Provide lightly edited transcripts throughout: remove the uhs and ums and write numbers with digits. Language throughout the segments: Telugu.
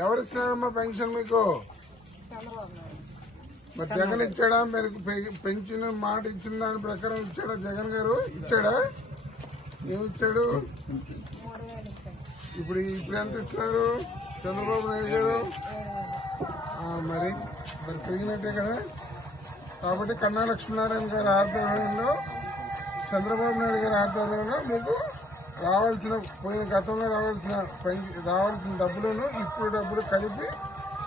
ఎవరిస్తున్నారమ్మా పెన్షన్ మీకు? మరి జగన్ ఇచ్చాడా? మీరు పెంచిన మాట ఇచ్చిన దాని ప్రకారం ఇచ్చాడా? జగన్ గారు ఇచ్చాడా? ఏమిచ్చాడు? ఇప్పుడు ఎంత ఇస్తున్నారు చంద్రబాబు నాయుడు గారు? మరి పెరిగినట్టే కదా. కాబట్టి కన్నా లక్ష్మీనారాయణ గారి ఆధ్వర్యంలో, చంద్రబాబు నాయుడు గారి ఆధ్వర్యంలో మీకు రావాల్సిన గతంలో రావాల్సిన డబ్బులను ఇప్పుడు డబ్బులు కలిపి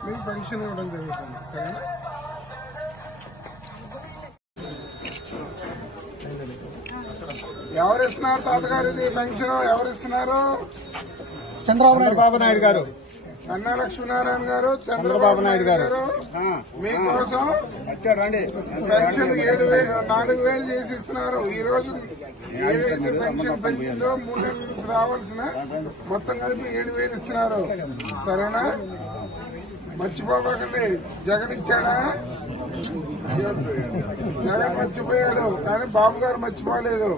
మీకు పెన్షన్ ఇవ్వడం జరుగుతుంది. సరేనా? ఎవరిస్తున్నారు తాతగారు ఇది పెన్షన్? ఎవరిస్తున్నారు? చంద్రబాబు నాయుడు గారు, కన్నా లక్ష్మీనారాయణ గారు, చంద్రబాబు నాయుడు గారు మీకోసం పెన్షన్ 4,000 చేసి ఇస్తున్నారు. ఈ రోజు ఏదైతే పెన్షన్ పెంచిందో 3 నెలల నుంచి రావాల్సిన మొత్తం కలిపి 7,000 ఇస్తున్నారు. సరేనా? మర్చిపోకండి. జగన్ ఇచ్చాడా? జగన్ మర్చిపోయాడు, కానీ బాబు గారు మర్చిపోలేదు.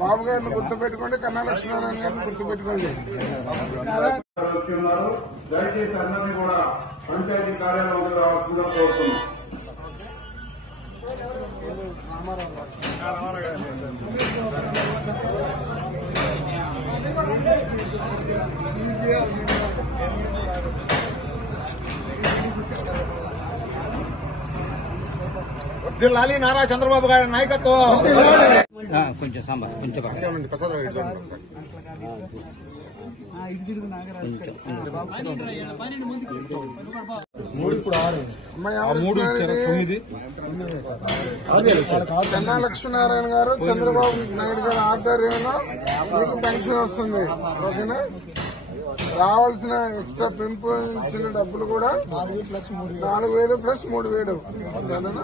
బాబు గారిని గుర్తుపెట్టుకోండి, కన్నా లక్ష్మీనారాయణ గారిని గుర్తుపెట్టుకోండి. దయచేసి అందరినీ కూడా పంచాయతీ కార్యాలయం రావాల్సిందిగా కోరుతున్నాం. వర్ధిల్లాలి నారా చంద్రబాబు గారి నాయకత్వం. కొంచెం సాంబార్ కొంచెం కన్నా లక్ష్మీనారాయణ గారు, చంద్రబాబు నాయుడు గారి ఆధ్వర్యంలో మీకు పెన్షన్ వస్తుంది. ఓకేనా? రావాల్సిన ఎక్స్ట్రా పెంచిన డబ్బులు కూడా 4,000 ప్లస్ 3,000. 6,000.